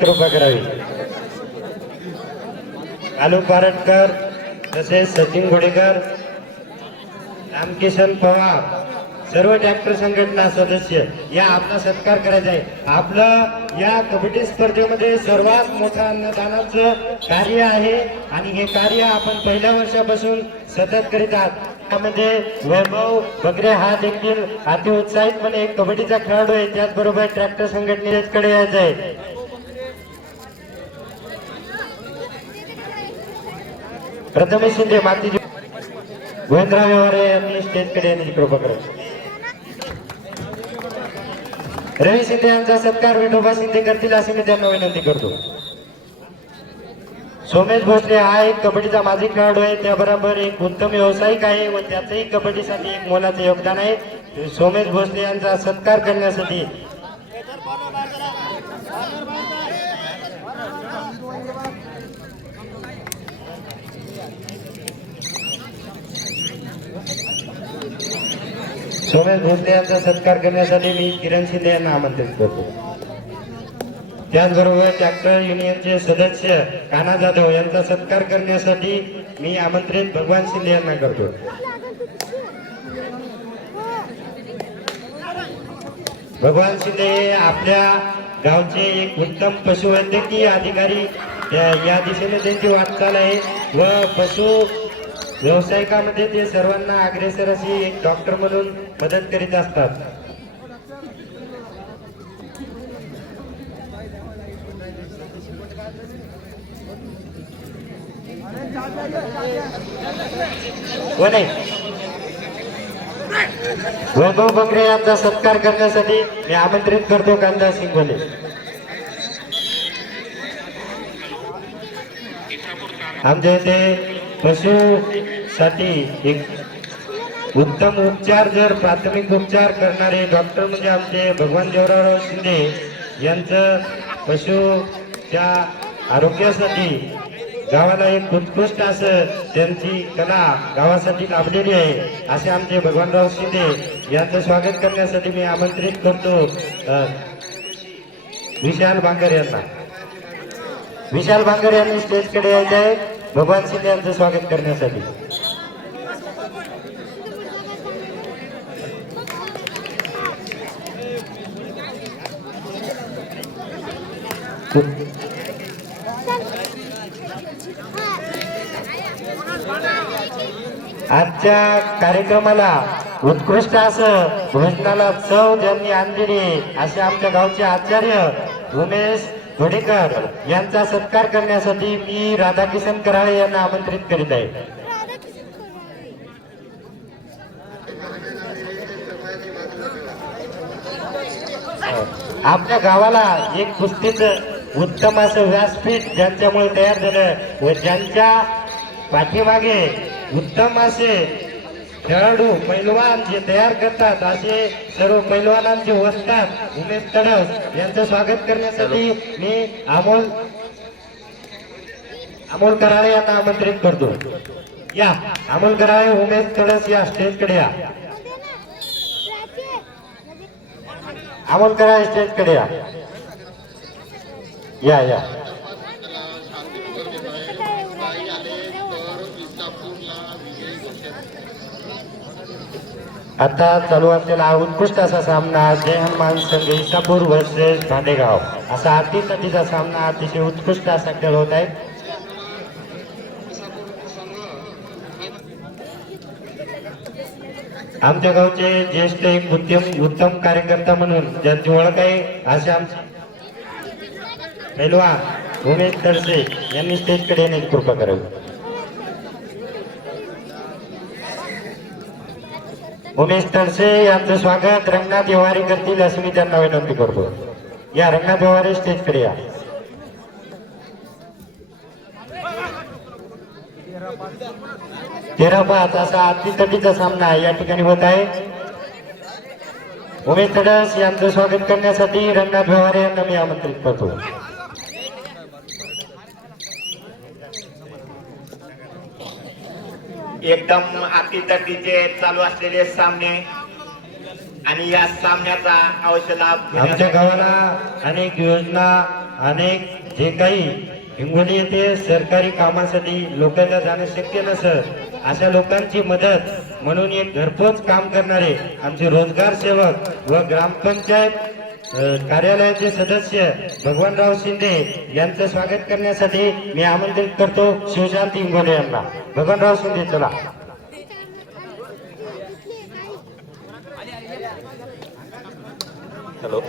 कृपा करावी। आलू पारटकर तसेच सचिन घोडेकर, रामकिशन पवार, सर्व ट्रॅक्टर संघटना सदस्य या आपला सत्कार करायचा आहे। आपलं या कबड्डी स्पर्धेमध्ये सर्वात मोठं अन्नदानाचं कार्य आहे आणि हे कार्य आपण पहिल्या वर्षापासून सतत करीत आहात। त्यामध्ये वैभव बकरे हा देखील अति उत्साहितपणे एक कबड्डीचा खेळाडू आहे, त्याचबरोबर ट्रॅक्टर संघटनेकडे यायचं आहे। प्रथमेश शिंदे मातीजी गोविंदराव व्यवहारे यांनी स्टेजकडे येण्याची कृपा करा। रवी शिंदे यांचा सत्कार विठोबा शिंदे करतील अशी मी त्यांना विनंती करतो। सोमेश भोसले हा एक कबड्डीचा माजी खेळाडू आहे, त्याबरोबर एक उत्तम व्यावसायिक आहे व त्याचंही कबड्डीसाठी एक मोलाचे योगदान आहे। सोमेश भोसले यांचा सत्कार करण्यासाठी सोमेश भोसले यांचा सत्कार करण्यासाठी मी किरण शिंदे यांना आमंत्रित करतो। त्याचबरोबर ट्रॅक्टर युनियनचे सदस्य कान्हा जाधव यांचा सत्कार करण्यासाठी मी आमंत्रित भगवान शिंदे यांना करतो। भगवान शिंदे हे आपल्या गावचे एक उत्तम पशुवैद्यकीय अधिकारी या दिशेने त्यांची वाटचाल आहे व पशु व्यावसायिकामध्ये ते सर्वांना अग्रेसर अशी एक डॉक्टर म्हणून मदत करीत असतात। वैभव बकरे यांचा सत्कार करण्यासाठी मी आमंत्रित करतो कांदा सिंगोले। आमच्या इथे पशुसाठी एक उत्तम उपचार जर प्राथमिक उपचार करणारे डॉक्टर म्हणजे आमचे भगवान देवराव शिंदे यांचं पशुच्या आरोग्यासाठी गावाला एक उत्कृष्ट असं त्यांची कला गावासाठी लाभलेली आहे असे आमचे भगवानराव शिंदे यांचं स्वागत करण्यासाठी मी आमंत्रित करतो विशाल भांगर यांना। विशाल भांगर यांनी स्टेजकडे यायचे आहे भगवान शिंदे यांचं स्वागत करण्यासाठी। आजच्या कार्यक्रमाला उत्कृष्ट असं भोजनाला चव ज्यांनी आणलेली असे आमच्या गावचे आचार्य उमेश घोडेकर यांचा सत्कार करण्यासाठी मी राधाकिशन कराळे यांना आमंत्रित करीत आहे। आपल्या गावाला एक कुस्तीचं उत्तम असं व्यासपीठ ज्यांच्यामुळे तयार झालं व ज्यांच्या पाठीमागे उत्तम असे खेळाडू पैलवान जे तयार करतात असे सर्व पैलवानांचे वस्ताद उमेश तडस यांचं स्वागत करण्यासाठी मी अमोल कराळे यांना आमंत्रित करतो। या अमोल कराळे उमेश तडस या स्टेजकडे या। अमोल कराळे स्टेजकडे या या या। आता चालू असलेला उत्कृष्ट असा सामना जय हनुमान संघ इसापूर वर्सेस भांडेगाव असा अटीतटीचा सामना अतिशय उत्कृष्ट असा खेळ होत आहे। आमच्या गावचे ज्येष्ठ एक उत्तम कार्यकर्ता म्हणून ज्यांची ओळख आहे असे आमचे पैलवान उमेश तडसे यांनी स्टेजकडे येण्याची कृपा करावी। उमेश तडसे यांचं स्वागत रंगनाथ व्यवहारे करतील अशी मी त्यांना विनंती करतो। या रंगनाथ व्यवहारे स्टेजकडे या। तेरा पाच असा अटीतटीचा सामना या ठिकाणी होत आहे। उमेश तडस यांचं स्वागत करण्यासाठी रंगनाथ व्यवहारे यांना मी आमंत्रित करतो। एकदम अटीतटीचे चालू असलेले सामने आणि या सामन्याचा अवश्य लाभ आमच्या गावाला अनेक योजना अनेक जे काही हिंगोली येथे सरकारी कामासाठी लोकांना जाणं शक्य नसत अशा लोकांची मदत म्हणून एक घरपोच काम करणारे आमचे रोजगार सेवक व ग्रामपंचायत कार्यालयाचे सदस्य भगवानराव शिंदे यांचं स्वागत करण्यासाठी मी आमंत्रित करतो शिवशांती हिंगोली यांना. भगवानराव शिंदे चला. हॅलो.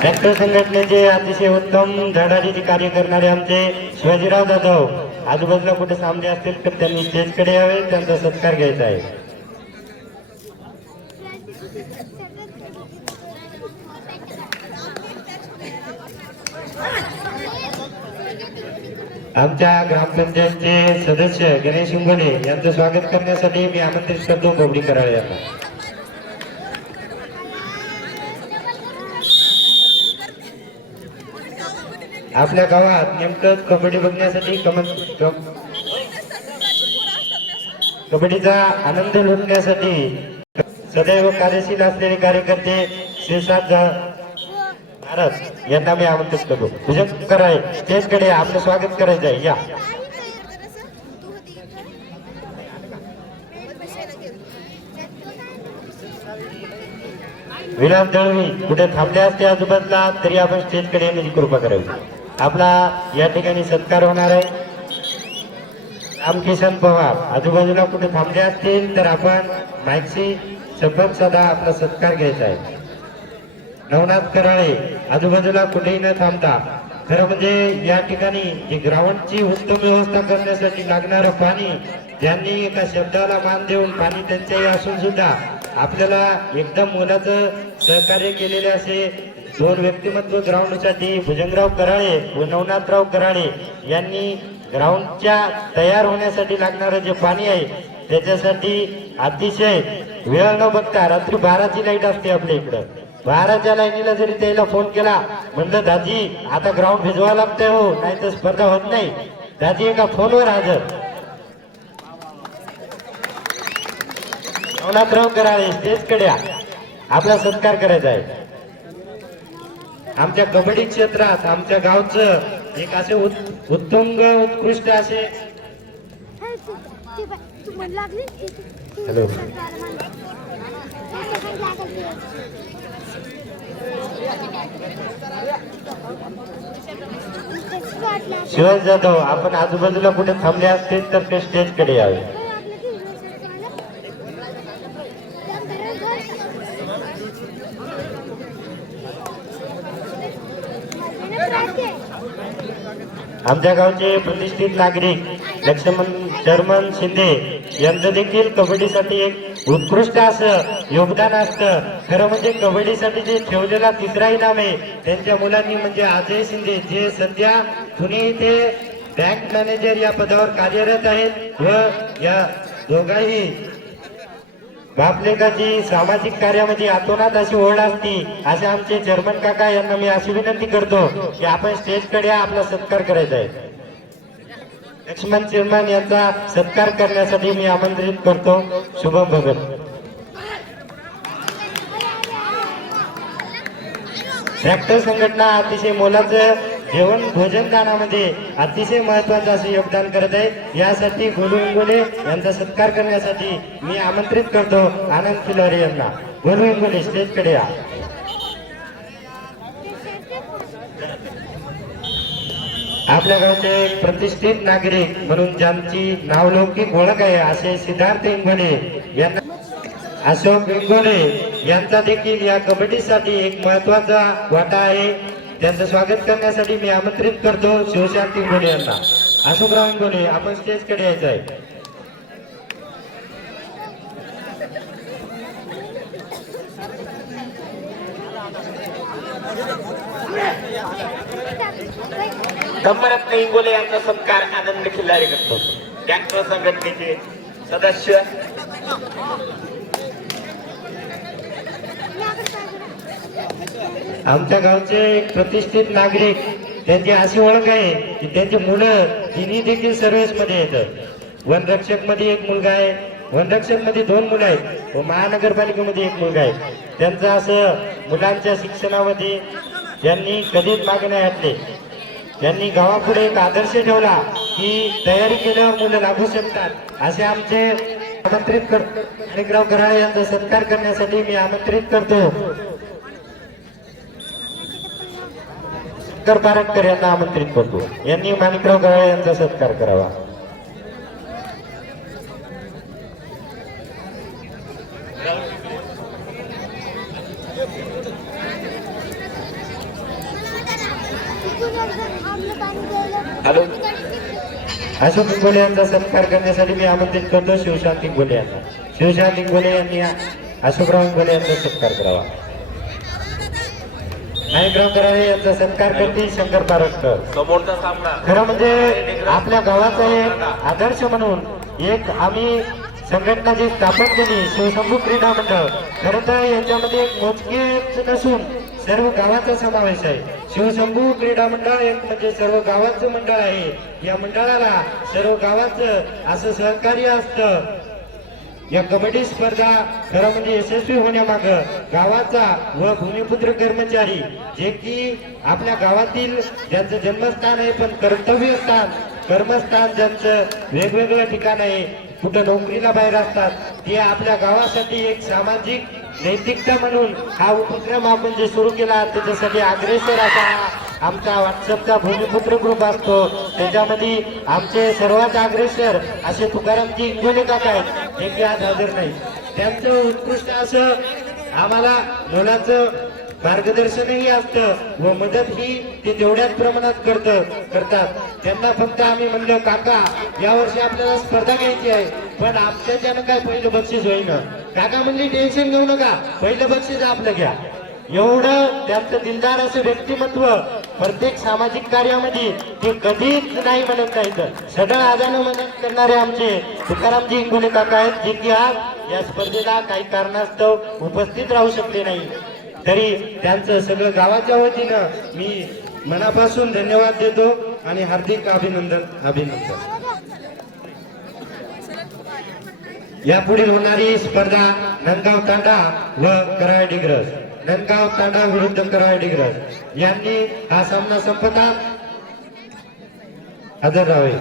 ट्रॅक्टर संघटनेचे अतिशय उत्तम धडाडीचे कार्य करणारे आमचे शिवाजीराव जाधव आजूबाजूला कुठे सामने असतील तर त्यांनी स्टेजकडे यावे, त्यांचा सत्कार घ्यायचा आहे. आमच्या ग्रामपंचायतचे सदस्य गणेश हिंगोले यांचं स्वागत करण्यासाठी मी आमंत्रित करतो बोबडी कराळे यांना. आपल्या गावात नेमकं कबड्डी बघण्यासाठी कबड्डीचा आनंद लुटण्यासाठी सदैव कार्यशील असलेले कार्यकर्ते श्रीसाद महाराज यांना मी आमंत्रित करतो. पूजन कराय स्टेजकडे आपलं स्वागत करायचं आहे. या विलास दळवी कुठे थांबले असते आजूबाजूला तरी आपण स्टेजकडे येण्याची कृपा करावी. आपला या ठिकाणी सत्कार होणार आहे. रामकिशन पवार आजूबाजूला कुठे थांबले असतील तर आपण माईकशी शपथ सदा आपला सत्कार घ्यायचा आहे. नवनाथ कराळे आजूबाजूला कुठेही न थांबता खरं म्हणजे या ठिकाणी जी ग्राउंडची उत्तम व्यवस्था करण्यासाठी लागणारं पाणी ज्यांनी एका शब्दाला मान देऊन पाणी त्यांच्याही असून सुद्धा आपल्याला एकदम मोलाचं सहकार्य केलेले असे दोन व्यक्तिमत्व ग्राउंडसाठी भुजंगराव कराळे व नवनाथराव कराळे यांनी ग्राउंडच्या तयार होण्यासाठी लागणारं जे पाणी आहे त्याच्यासाठी अतिशय वेळ न बघता रात्री 12ची लाईट असते आपल्या इकडं. 12च्या लाईनीला जरी त्याला फोन केला म्हणलं दाजी आता ग्राउंड भिजवा लागतंय हो नाही तर स्पर्धा होत नाही, दाजी एका फोनवर हजर. नवनाथराव कराळे स्टेजकडे आपला सत्कार करायचा आहे. आमच्या कबड्डी क्षेत्रात आमच्या गावचं एक असे उत्तुंग उत्कृष्ट असे हॅलो शिवाजी जाधव आपण आजूबाजूला कुठे थांबले असतील तर ते स्टेजकडे यावे. आमच्या गावचे प्रतिष्ठित नागरिक लक्ष्मण शर्मन शिंदे यांचं देखील कबड्डीसाठी एक उत्कृष्ट असं योगदान असतं. खरं म्हणजे कबड्डीसाठी जे ठेवलेला तिसरा इनाम आहे त्यांच्या मुलांनी म्हणजे अजय शिंदे जे सध्या पुणे येथे बँक मॅनेजर या पदावर कार्यरत आहेत व या दोघांही बापलेकाची सामाजिक कार्यामध्ये अतोनात अशी ओढ असती असे आमचे चेअरमन काका यांना मी अशी विनंती करतो की आपण स्टेजकडे आपला सत्कार करायचा आहे. लक्ष्मण चेअरमन यांचा सत्कार करण्यासाठी मी आमंत्रित करतो शुभम भगत. ट्रॅक्टर संघटना अतिशय मोलाचं जेवण भोजन दानामध्ये अतिशय महत्वाचं असे योगदान करत आहे. यासाठी गोलू इंगोले यांचा सत्कार करण्यासाठी मी आमंत्रित करतो आनंद फिलारे यांना. गोलू इंगोले स्टेजकडे या. आपल्या गावचे प्रतिष्ठित नागरिक म्हणून ज्यांची नावलौकिक ओळख आहे असे सिद्धार्थ इंगोले यांना अशोक इंगोले यांचा देखील या कबड्डीसाठी एक महत्वाचा वाटा आहे. त्यांचं स्वागत करण्यासाठी मी आमंत्रित करतो शिवशांती इंगोले यांना. अशोकराव इंगोले आपण स्टेजकडे यायचं आहे. धम्मरत्न इंगोले यांचा सत्कार आनंद खिल्लारे करतो. ट्रॅक्टर संघटनेचे सदस्य आमच्या गावचे एक प्रतिष्ठित नागरिक त्यांची अशी ओळख आहे की त्यांची मुलं तिन्ही देखील सर्व्हिस मध्ये येतात. वनरक्षक मध्ये एक मुलगा आहे, वनरक्षक मध्ये 2 मुलं आहेत व महानगरपालिकेमध्ये 1 मुलगा आहे. त्यांचं असं मुलांच्या शिक्षणामध्ये यांनी कधीच मागे नाही हटले. यांनी गावापुढे एक आदर्श ठेवला की तयारी केल्यावर मुलं लागू शकतात. असे आमचे आमंत्रित करतो माणिकराव कराळे यांचा सत्कार करण्यासाठी मी आमंत्रित करतो. शंकर पारटकर यांना आमंत्रित करतो. यांनी माणिकराव कराळे यांचा सत्कार करावा. हॅलो. अशोक इंगोले यांचा सत्कार करण्यासाठी मी आमंत्रित करतो शिवशांत इंगोले यांना. शिवशांत इंगोले यांनी अशोकराव इंगोले यांचा सत्कार करावा. माणिकराव कराळे यांचा सत्कार करतील शंकर पारटकर. समोरचा सामना खरं म्हणजे आपल्या गावाचा एक आदर्श म्हणून एक आम्ही संघटना जी स्थापन केली शिवशंभू क्रीडा मंडळ. खरं तर याच्यामध्ये एक मोजकेच नसून सर्व गावाचा समावेश आहे. शिवशंभू क्रीडा मंडळ एक म्हणजे सर्व गावाचं मंडळ आहे. या मंडळाला सर्व गावाचं असं सहकार्य असतं. या कबड्डी स्पर्धा खरं म्हणजे यशस्वी होण्यामागं गावाचा व भूमिपुत्र कर्मचारी जे की आपल्या गावातील ज्यांचं जन्मस्थान आहे पण कर्तव्यस्थान कर्मस्थान ज्यांचं वेगवेगळं ठिकाण आहे, कुठं नोकरीला बाहेर असतात, ते आपल्या गावासाठी एक सामाजिक नैतिकता म्हणून हा उपक्रम आपण जे सुरू केला त्याच्यासाठी अग्रेसर असा आमचा व्हॉट्सअपचा भूमिपुत्र ग्रुप असतो. त्याच्यामध्ये आमचे सर्वात अग्रेसर असे तुकारामजी इंगोले काका आहेत, जे की आज हजर नाही. त्यांचं उत्कृष्ट असं आम्हाला मुलाचं मार्गदर्शनही असतं व मदत ही ते तेवढ्याच प्रमाणात करतात. त्यांना फक्त आम्ही म्हणलं काका यावर्षी आपल्याला स्पर्धा घ्यायची आहे पण आमच्याच्यानं काय पहिलं बक्षीस होईना. काका म्हणली टेन्शन घेऊ नका, पहिलं बक्षीस आपलं घ्या. एवढं त्यांचं दिलदार असं व्यक्तिमत्व प्रत्येक सामाजिक कार्यामध्ये ते कधीच नाही म्हणत नाहीत. सदळ आदानं मदत करणारे आमचे तुकारामजी इंगोले काका आहेत, जे की आज या स्पर्धेला काही कारणास्तव उपस्थित राहू शकले नाही. तरी त्यांचं सगळं गावाच्या वतीनं मी मनापासून धन्यवाद देतो आणि हार्दिक अभिनंदन. यापुढील होणारी स्पर्धा नंदगाव तांडा व कराड डिग्रस. नंदगाव तांडा विरुद्ध कराड डिग्रस यांनी हा सामना संपतात हजर राहावे.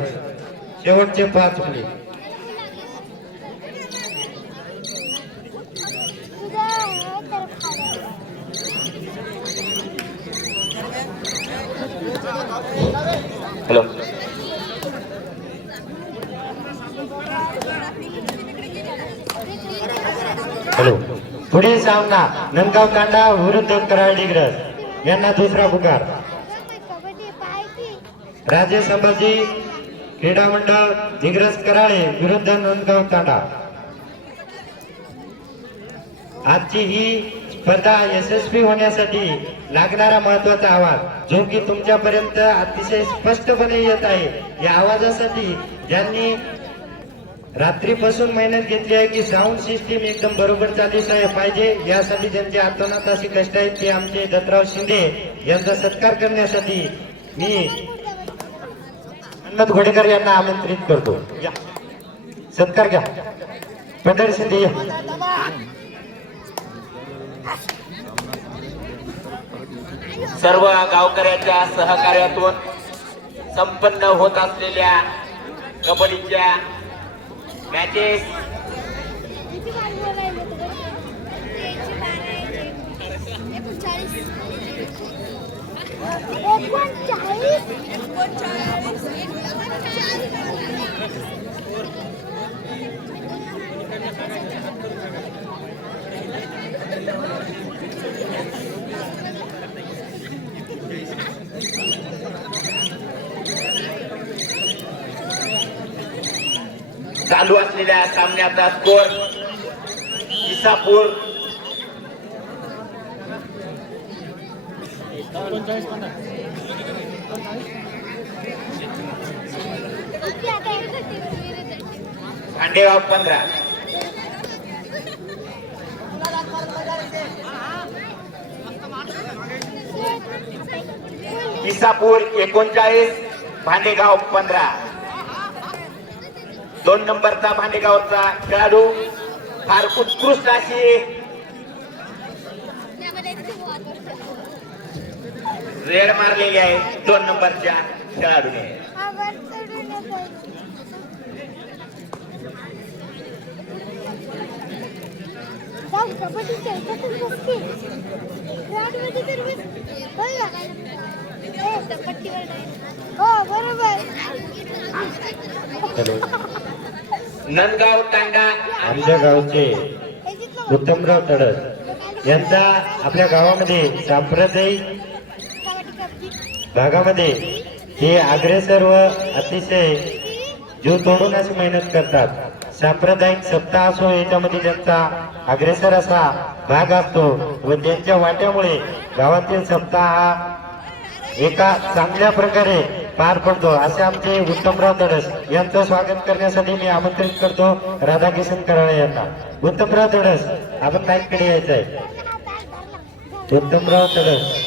शेवटचे 5 मिनिट. हॅलो. हॅलो. पुढील सामना नंदगाव तांडा विरुद्ध कराड डिग्रस यांना दुसरा पुकार. राजे संभाजी क्रीडा मंडळ डिग्रस कराळे विरुद्ध नंदगाव तांडा. आजची ही स्पर्धा यशस्वी होण्यासाठी लागणारा महत्वाचा आवाज जो की तुमच्यापर्यंत अतिशय स्पष्टपणे येत आहे, या आवाजासाठी ज्यांनी रात्रीपासून मेहनत घेतली आहे की साऊंड सिस्टीम एकदम बरोबर चालू पाहिजे, यासाठी ज्यांचे अतोनात अशी कष्ट आहेत ते आमचे दत्तराव शिंदे यांचा सत्कार करण्यासाठी मी हनुमंत घोडेकर यांना आमंत्रित करतो. या सत्कार घ्या. पंढरी शिंदे या. सर्व गावकऱ्यांच्या सहकार्यातून संपन्न होत असलेल्या कबड्डीच्या मॅचेस चालू असलेल्या सामन्याचा स्कोर इसापूर 15. इसापूर 39, भांडेगाव 15. 2 नंबरचा भांडेगावचा खेळाडू फार उत्कृष्ट अशी रेड मारलेली आहे 2 नंबरच्या खेळाडूने. नंदगाव तांडा आमच्या गावचे उत्तमराव तडस यांचा आपल्या गावामध्ये सांप्रदायिक भागामध्ये हे अग्रेसर व अतिशय जीव तोडून अशी मेहनत करतात. सांप्रदायिक सप्ताह असो याच्यामध्ये त्यांचा अग्रेसर असा भाग असतो व त्यांच्या वाट्यामुळे गावातील सप्ताह हा एका चांगल्या प्रकारे पार पडतो. असे आमचे उत्तमराव तडस यांचं स्वागत करण्यासाठी मी आमंत्रित करतो राधाकिशन कराळे यांना. उत्तमराव तडस आपण माईककडे यायचं आहे. उत्तमराव तडस.